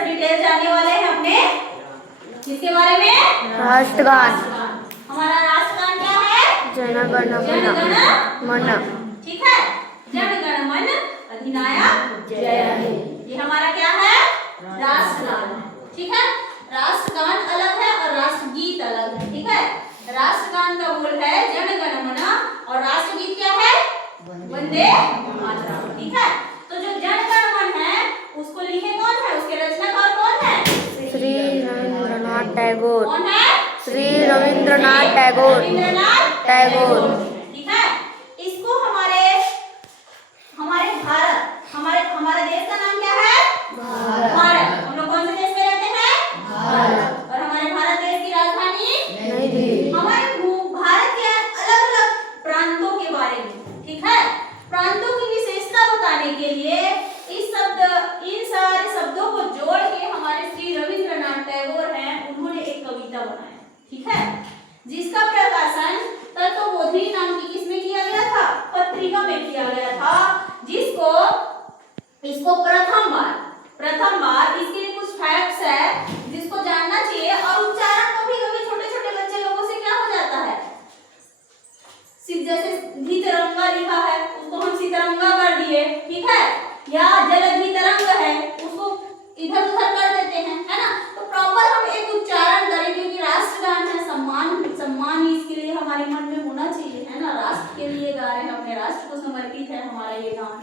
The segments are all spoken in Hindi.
से डिटेल जानने वाले हैं अपने किसके बारे में? राष्ट्रगान। हमारा राष्ट्रगान क्या है? जन गण मन। ठीक है, जन गण मन अधिनायक जय हे, ये हमारा क्या है? राष्ट्रगान। ठीक है, राष्ट्रगान अलग है और राष्ट्रगीत अलग है। ठीक है, राष्ट्रगान का बोल है जन गण मन और राष्ट्रगीत क्या है? वंदे मातरम। ठीक है, तो जो जन गण मन है उसको लिखे कौन है? उसके रचनाकार कौन है? श्री रविंद्रनाथ टैगोर। कौन है? श्री रविंद्रनाथ टैगोर। रविंद्रनाथ टैगोर। ठीक है, इसको हमारे भारत, हमारे देश का नाम क्या है? भारत। हम लोग कौन से देश में रहते हैं? भारत। और हमारे भारत देश की राजधानी नई दिल्ली। हमारे भारत के अलग अलग प्रांतों के बारे में, ठीक है, प्रांतों की विशेषता बताने के लिए इन सारे शब्दों को जोड़ के हमारे श्री रविंद्रनाथ टैगोर हैं, उन्होंने एक कविता बनाई। ठीक है, जिसका प्रकाशन तत्वबोधिनी नाम की किसमें किया गया था? पत्रिका में किया गया था, इसको प्रथम बार इसके लिए कुछ फैक्ट्स है जिसको जानना चाहिए। और उच्चारण कभी छोटे बच्चे लोगों से क्या हो जाता है? जैसे धीतरंगा लिखा है उसको हम सीतरंगा कर दिए, ठीक है, या जलधि तरंग है उसको इधर उधर कर देते हैं, है ना। तो प्रॉपर हम एक उच्चारण करें, क्योंकि राष्ट्रगान है, सम्मान ही इसके लिए हमारे मन में होना चाहिए, है ना। राष्ट्र के लिए गा रहे हैं, अपने राष्ट्र को समर्पित है हमारा ये गान।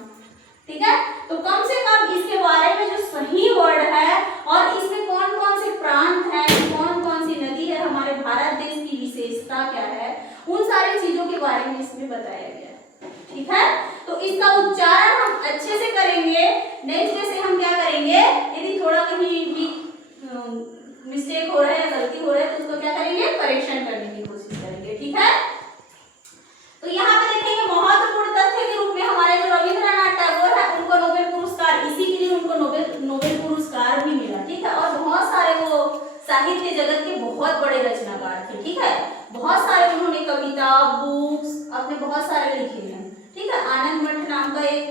ठीक है, तो कम से कम इसके बारे में जो सही वर्ड है और इसमें कौन कौन से प्रांत है, कौन कौन सी नदी है, हमारे भारत देश की विशेषता क्या है, उन सारी चीजों के बारे में इसमें बताया गया है। ठीक है, तो इसका उच्चारण हम अच्छे से करेंगे। नेक्स्ट डे से हम क्या करेंगे, यदि थोड़ा कहीं भी मिस्टेक हो रहा है या गलती हो रहा है तो उसको क्या करेंगे? करेक्शन करने की कोशिश करेंगे। ठीक है, तो यहाँ पे देखेंगे महत्वपूर्ण तथ्य के रूप में हमारे जो रविंद्रनाथ टैगोर है उनको नोबेल पुरस्कार, इसी के लिए उनको नोबेल पुरस्कार भी मिला। ठीक है, और बहुत सारे वो साहित्य जगत के बहुत बड़े रचनाकार थे। ठीक है, बहुत सारे उन्होंने कविता, बुक्स अपने बहुत सारे लिखे हैं। ठीक है, आनंद मठ नाम का एक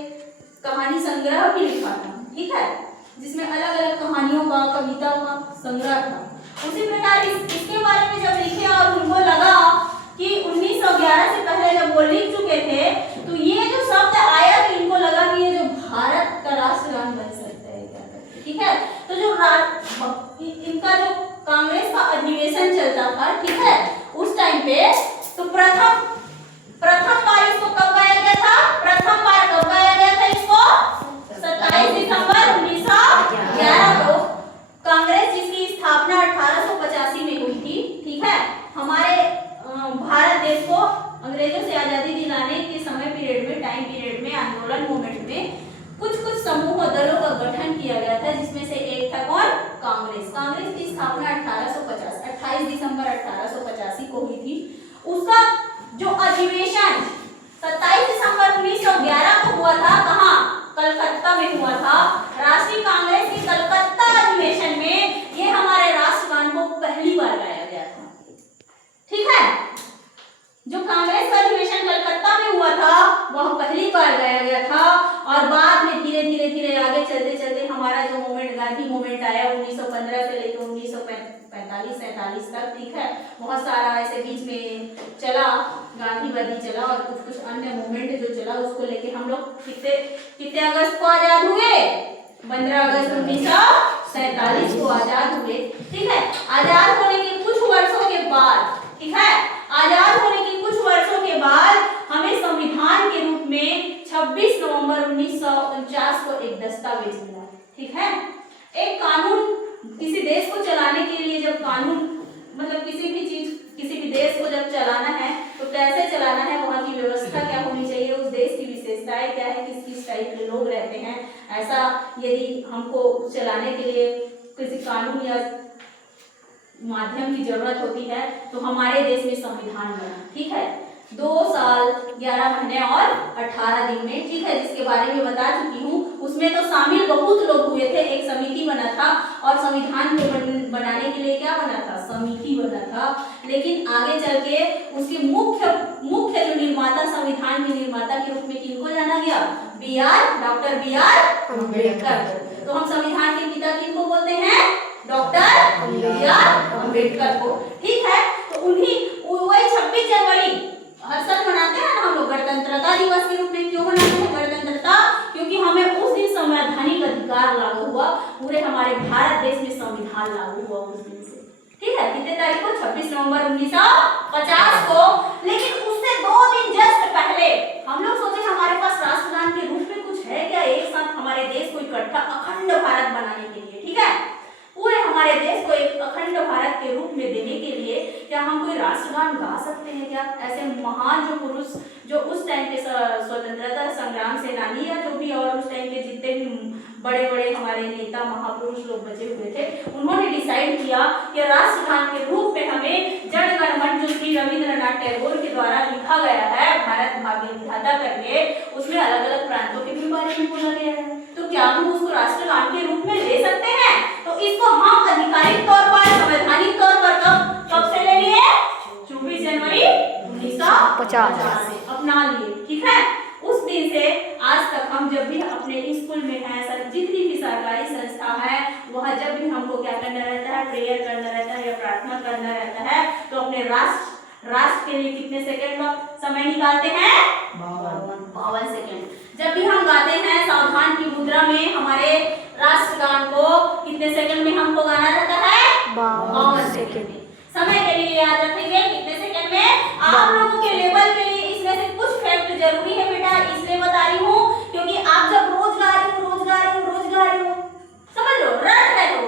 कहानी संग्रह भी लिखा था। ठीक है, जिसमें अलग अलग कहानियों का, कविताओं का संग्रह था। उसी प्रकार इसके बारे में जब लिखे और उनको लगा कि 1911 से पहले जब वो लिख चुके थे तो ये जो शब्द आया तो इनको लगा कि ये जो भारत का राष्ट्रगान बन सकता है क्या करके। ठीक है, तो जो इनका जो कांग्रेस का अधिवेशन चलता था, ठीक है, उस टाइम पे तो प्रथम बार इसको कब गाया गया था? प्रथम बार कब गाया गया था इसको? 27 दिसंबर 1911 को। कांग्रेस जिसकी स्थापना 1885 में हुई थी। ठीक है, हमारे भारत देश को अंग्रेजों से आजादी दिलाने के टाइम पीरियड में आंदोलन मूवमेंट में कुछ समूह और दलों का गठन किया गया था, जिसमें से एक था कौन? कांग्रेस की स्थापना 28 दिसंबर 1885 को हुई थी। उसका जो अधिवेशन 27 दिसंबर 1911 को हुआ था, कहाँ? कलकत्ता में हुआ था। राष्ट्रीय कांग्रेस के कलकत्ता अधिवेशन में ये हमारे राष्ट्रगान को पहली बार गाया गया था। ठीक है, जो कांग्रेस का अधिवेशन कलकत्ता में हुआ था वह पहली बार गाया गया था। और बाद में धीरे धीरे आगे चलते हमारा जो मूवमेंट, गांधी मूवमेंट आया 1915 से लेकर 1945-47 तक। ठीक है, बहुत सारा ऐसे बीच में चला, गांधीवादी चला और कुछ अन्य मूवमेंट जो चला उसको लेके हम लोग कितने अगस्त को आजाद हुए? 15 अगस्त 1947 को आजाद हुए। ठीक है, आजाद होने के कुछ वर्षों के बाद, ठीक है, आजाद होने के कुछ वर्षों के बाद हमें संविधान के रूप में 26 नवंबर 1949 को एक दस्तावेज मिला। ठीक है, एक कानून किसी देश को चलाने के लिए, जब कानून मतलब किसी भी देश को जब चलाना है तो कैसे चलाना है, वहाँ की व्यवस्था क्या होनी चाहिए, उस देश की विशेषताएं क्या है, किस टाइप के लोग रहते हैं, ऐसा यदि हमको चलाने के लिए किसी कानून या माध्यम की जरूरत होती है तो हमारे देश में संविधान बना। ठीक है, 2 साल 11 महीने और 18 दिन में। ठीक है, जिसके बारे में बता चुकी हूँ। उसमें तो शामिल बहुत लोग हुए थे, एक समिति बना था और संविधान को बनाने के लिए क्या बना था? समिति बना था। लेकिन आगे चल के उसके मुख्य जो निर्माता, संविधान के निर्माता के रूप में किनको जाना गया? Doctor B R Ambedkar. तो हम संविधान के पिता किनको बोलते हैं? अम्बेडकर को, ठीक है। तो उन्हीं वही 26 जनवरी हर साल मनाते हैं ना हम लोग गणतंत्रता दिवस के रूप में। क्यों मनाते हैं गणतंत्रता? क्योंकि हमें उस दिन संवैधानिक अधिकार लागू हुआ, पूरे हमारे भारत देश में संविधान लागू हुआ उस दिन से, ठीक है। कितने तारीख को? 26 नवंबर 1950 को। लेकिन उससे 2 दिन जस्ट पहले हम लोग सोचे हमारे पास राष्ट्रगान के रूप में कुछ है क्या, एक साथ हमारे देश को इकट्ठा अखंड भारत बनाने के लिए, ठीक है, पूरे हमारे देश को एक अखंड भारत के रूप में देने के लिए क्या हम कोई राष्ट्रगान गा सकते हैं क्या? ऐसे महान जो पुरुष जो उस टाइम के स्वतंत्रता संग्राम सेनानी या जो भी और उस टाइम के जितने भी बड़े बड़े हमारे नेता महापुरुष लोग बचे हुए थे, उन्होंने डिसाइड किया कि राष्ट्रगान के रूप में हमें जन गण मन जो श्री रविंद्रनाथ टैगोर के द्वारा लिखा गया है भारत भाग्य विधाता करके, उसमें अलग अलग प्रांतों के भी बारे में बोला गया है। तो क्या हम उसको राष्ट्रगान के रूप में ले सकते हैं? तो इसको हम आधिकारिक तौर पर संवैधानिक तौर पर कब से ले लिए? 24 जनवरी 1950 से अपना लिए, ठीक है। उस दिन से आज तक हम जब भी अपने स्कूल में हैं, सर जितनी भी सरकारी संस्था है, वहाँ जब भी हमको क्या करना रहता है, प्रेयर करना रहता है या प्रार्थना करना रहता है, तो अपने राष्ट्र के लिए कितने सेकंड का समय निकालते हैं? 52 सेकंड। जब भी हम गाते हैं सावधान की मुद्रा में हमारे राष्ट्रगान को कितने सेकंड में हमको गाना रहता है? 52 सेकंड। समय के लिए याद रखेंगे कितने सेकंड में। आप लोगों के लेवल के लिए इसमें से कुछ फैक्ट जरूरी है बेटा, इसलिए बता रही हूँ क्योंकि आप जब रोज गा रही हो समझ लो, रट रहे हो,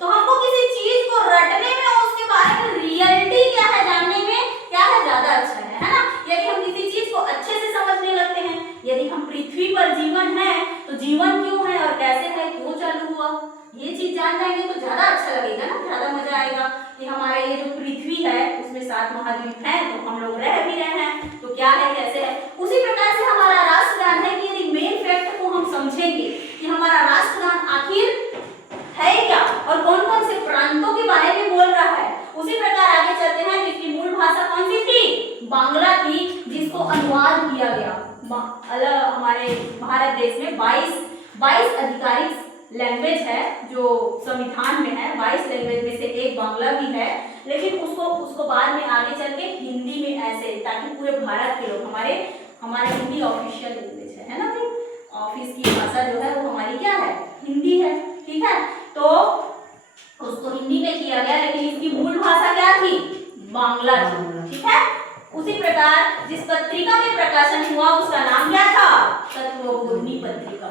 तो हमको किसी चीज को रटने में उसके बारे में रियलिटी क्या है जानने में क्या है ज्यादा अच्छा है ना। यदि हम किसी चीज को अच्छे से समझने लगते हैं, यदि हम पृथ्वी पर जीवन है तो जीवन क्यों है और कैसे है, क्यों चालू हुआ, ये चीज जान जाएंगे तो ज्यादा अच्छा लगेगा ना, ज्यादा मजा आएगा कि हमारे ये जो पृथ्वी है उसमें 7 महाद्वीप हैं, तो हम लोग रह भी रहे हैं, तो क्या है कैसे है। उसी प्रकार से हमारा राष्ट्रगान है कि यदि मेन फैक्ट को हम समझेंगे कि हमारा राष्ट्रगान आखिर है क्या और कौन कौन से प्रांतों के बारे में बोल रहा है, उसी प्रकार आगे चलते हैं। जिसकी मूल भाषा कौन सी थी? बांग्ला थी, जिसको अनुवाद किया गया हमारे भारत देश में 22 आधिकारिक लैंग्वेज है जो संविधान में है, 22 लैंग्वेज में से एक बांग्ला भी है, लेकिन उसको बाद में आगे चल के हिंदी में ऐसे, ताकि पूरे भारत के लोग हमारे हिंदी ऑफिशियल लैंग्वेज है ना भाई, ऑफिस की भाषा जो है वो हमारी क्या है? हिंदी है, ठीक है। तो उसको हिंदी में किया गया, लेकिन इसकी मूल भाषा क्या थी? बांग्ला थी, ठीक है। उसी प्रकार जिस पत्रिका में प्रकाशन हुआ उसका नाम क्या था? तत्वबोधिनी पत्रिका।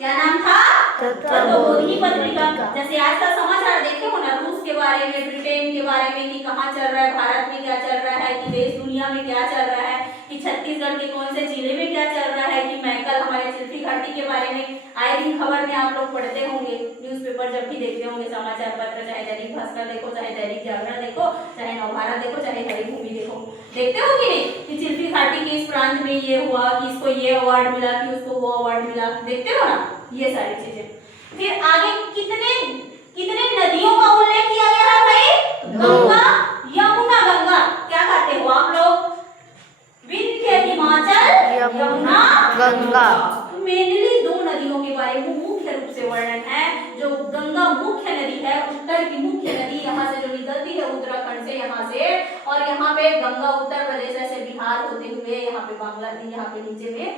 क्या नाम था? तत्वबोधिनी पत्रिका। जैसे आजकल समाचार देखे हो ना, रूस के बारे में, ब्रिटेन के बारे में कि कहाँ चल रहा है, भारत में क्या चल रहा है, कि देश दुनिया में क्या चल रहा है, कि छत्तीसगढ़ के कौन से जिले में क्या चल रहा है, कि मैकल हमारे चिल्फी घाटी के बारे में आए दिन खबर में आप लोग पढ़ते होंगे, न्यूज़पेपर जब भी देखते होंगे, समाचार पत्र, चाहे दैनिक भास्कर देखो, चाहे दैनिक जागरण देखो, चाहे नवभारत देखो, चाहे हरिभूमि देखो, देखते हो कि नहीं कि चिल्फी घाटी के इस प्रांत में ये हुआ, कि इसको ये अवार्ड मिला, कि उसको वो अवार्ड मिला, देखते हो ना ये सारी चीजें। फिर आगे कितने नदियों का उल्लेख किया गया है भाई? गंगा, यमुना। गंगा क्या कहते हो आप लोग? विंध्य, हिमाचल, यमुना, गंगा। मेनली 2 नदियों के बारे में मुख्य रूप से वर्णन है। जो गंगा मुख्य नदी है, उत्तर की मुख्य नदी यहाँ से जो निकलती है उत्तराखंड से, यहाँ से, और यहाँ पे गंगा उत्तर प्रदेश से बिहार होते हुए यहाँ पे बांग्लादेश, यहाँ पे नीचे में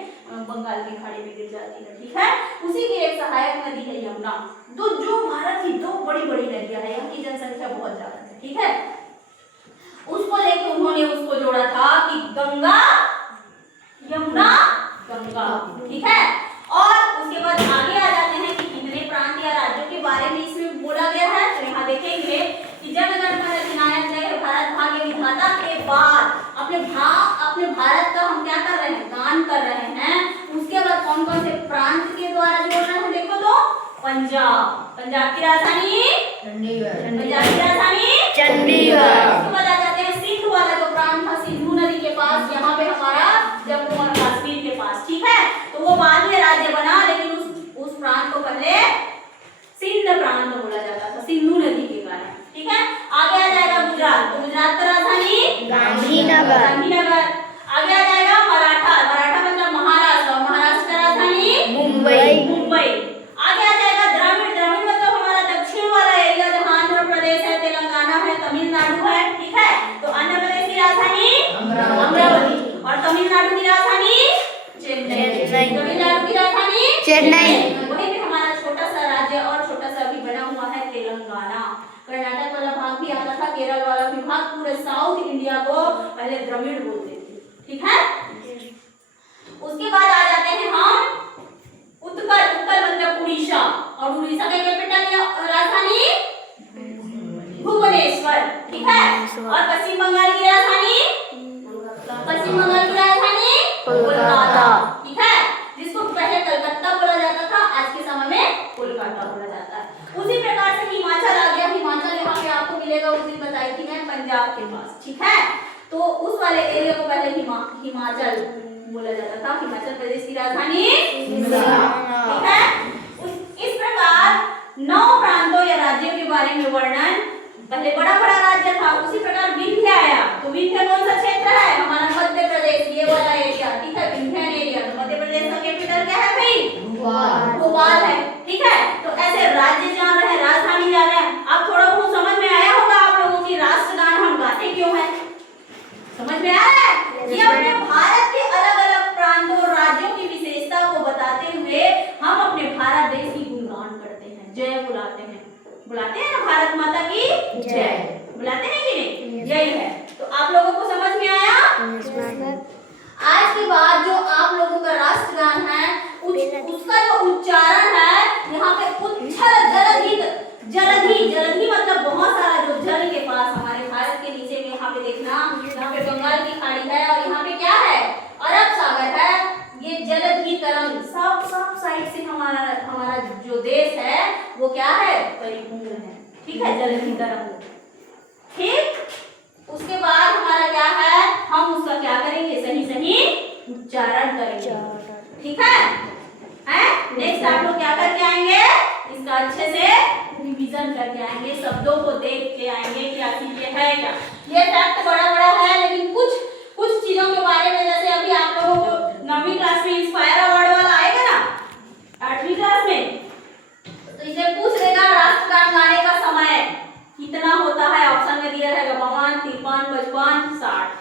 बंगाल की खाड़ी में गिर जाती है, ठीक है। उसी की एक सहायक नदी है यमुना। जो भारत की 2 बड़ी नदियां है, यहाँ की जनसंख्या बहुत ज्यादा है, ठीक है। उसको लेकर उन्होंने उसको जोड़ा था कि गंगा यमुना गंगा, ठीक है। और उसके बाद आगे आ जाते हैं कि कितने प्रांत या राज्यों के बारे में इसमें बोला गया है। तो यहाँ देखेंगे कि जन गण मन अधिनायक जय भारत भाग्य विधाता के बाद अपने भारत का हम क्या कर रहे हैं? गान कर रहे हैं। उसके बाद कौन कौन से प्रांत के द्वारा जोड़ रहे हैं? देखो तो पंजाब की राजधानी चंडीगढ़। उसके बाद आ जाते हैं सिंध वाला जो प्रांत था, सिंधु नदी के पास, यहाँ पे हमारा जम्मू और कश्मीर के पास, ठीक है। तो वो बाद में राज्य बना, लेकिन उस प्रांत को पहले सिंध प्रांत बोला जाता था, सिंधु नदी के कारण, ठीक है। आगे आ जाएगा गुजरात, तो गुजरात का राजधानी गांधीनगर। आगे आ जाएगा मराठा मतलब महाराष्ट्र का राजधानी मुंबई। आगे आ जाएगा द्रविड़ मतलब हमारा दक्षिण वाला एरिया, जहाँ आंध्र प्रदेश है, तेलंगाना बना हुआ है तेलंगाना। कर्नाटक वाला भाग भी आता था, केरल वाला भी भाग, पूरे साउथ इंडिया को पहले द्रविड़ बोलते थे, ठीक है। उसके बाद आ जाते हैं हम उत्कल। उत्कल मतलब उड़ीसा, और उड़ीसा का कैपिटल या राजधानी भुवनेश्वर, ठीक है। और पश्चिम बंगाल की राजधानी, पश्चिम बंगाल की राजधानी कोलकाता, ठीक है। जिसको पहले कलकत्ता बोला जाता था, आज के समय में कोलकाता बोला जाता है। उसी प्रकार से हिमाचल आ गया। हिमाचल यहाँ पे आपको मिलेगा, उस दिन बताई थी मैं, पंजाब के पास, ठीक है। तो उस वाले एरिया को पहले हिमाचल बोला जाता था। हिमाचल प्रदेश की राजधानी ठीक है। इस प्रकार 9 प्रांतों या राज्यों के बारे में वर्णन। पहले बड़ा बड़ा राज्य था, उसी प्रकार विंध्य आया। तो विंध्य कौन सा क्षेत्र है? हमारा मध्य प्रदेश, ये वाला एरिया, ठीक है, विंध्यन एरिया। तो मध्य प्रदेश का कैपिटल क्या है भाई? भोपाल है, ठीक है। तो ऐसे राज्य जान रहे हैं, राजधानी जान रहे हैं। अब थोड़ा बहुत समझ में आया होगा आप लोगों की राष्ट्रगान हम गाते क्यों हैं? समझ में आ रहा है? ये अपने भारत के अलग अलग प्रांतों और राज्यों की विशेषता को बताते हुए हम अपने भारत देश की गुणगान करते हैं, जय बुलाते हैं। बुलाते हैं ना, भारत माता की जय बुलाते हैं कि नहीं? यही है। तो आप लोगों को समझ में आया? आज के बाद जो आप लोगों का राष्ट्रगान है, उसका जो उच्चारण है, यहाँ पे उच्छल जलधि, जलधि मतलब बहुत सारा जो जल के पास, हमारे भारत के नीचे में यहाँ पे देखना, यहाँ पे बंगाल की खाड़ी है और यहाँ पे क्या है? अरब सागर है। ये जलधि तरंग सब साइड से हमारा जो देश है वो क्या है? परिपूर्ण है, ठीक है, जलधि तरंग, ठीक। उसके बाद हमारा क्या है? हम उसका क्या करेंगे? सही उच्चारण करेंगे, ठीक है। नेक्स्ट आप लोग क्या करके आएंगे? इसका अच्छे से रिवीजन करके आएंगे, शब्दों को देख के आएंगे कि आखिर ये है क्या। ये फैक्ट बड़ा है, लेकिन कुछ चीजों के बारे में, जैसे अभी आप लोगों को 9वीं क्लास में इंस्पायर अवार्ड वाला आएगा ना, 8वीं क्लास में, तो इसे पूछ लेगा राष्ट्रगान गाने का समय कितना होता है। ऑप्शन में दिया रहेगा 52, 53, 55, 60।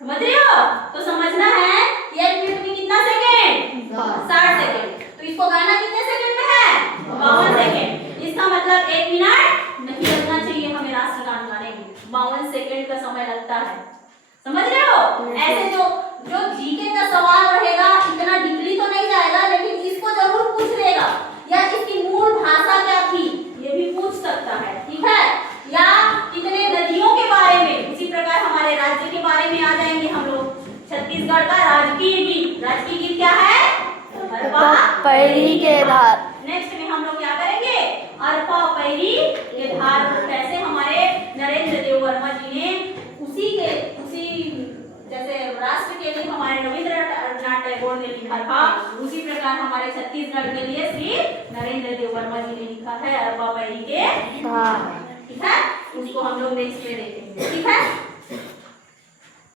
समझ रहे हो? तो समझना है कि 1 मिनट में कितना सेकंड? 60 सेकंड। तो इसको गाना कितने सेकंड में है? 52 सेकंड। इसका मतलब 1 मिनट नहीं लगना चाहिए हमें राष्ट्रगान गाने में, 52 सेकंड का समय लगता है। समझ रहे हो? ऐसे जो जीके का सवाल रहेगा, इतना डीपली तो नहीं जाएगा, लेकिन इसको जरूर पूछ लेगा, या इसकी मूल भाषा क्या थी ये भी पूछ सकता है, ठीक है। या कितने नदियों के बारे में, उसी प्रकार हमारे राज्य के बारे में आ जाएंगे हम लोग। छत्तीसगढ़ का राजकीय गीत क्या है? अरपा पैरी के धार। नेक्स्ट में हम लोग क्या करेंगे? अरपा पैरी के धार। कैसे हमारे नरेंद्र देव वर्मा जी ने उसी जैसे राष्ट्र के लिए हमारे रविंद्रनाथ टैगोर ने लिखा था, उसी प्रकार हमारे छत्तीसगढ़ के लिए श्री नरेंद्र देव वर्मा जी ने लिखा है अरपा पैरी के धार, ठीक है। उसको हम लोग नेक्स्ट में देखेंगे, ठीक है।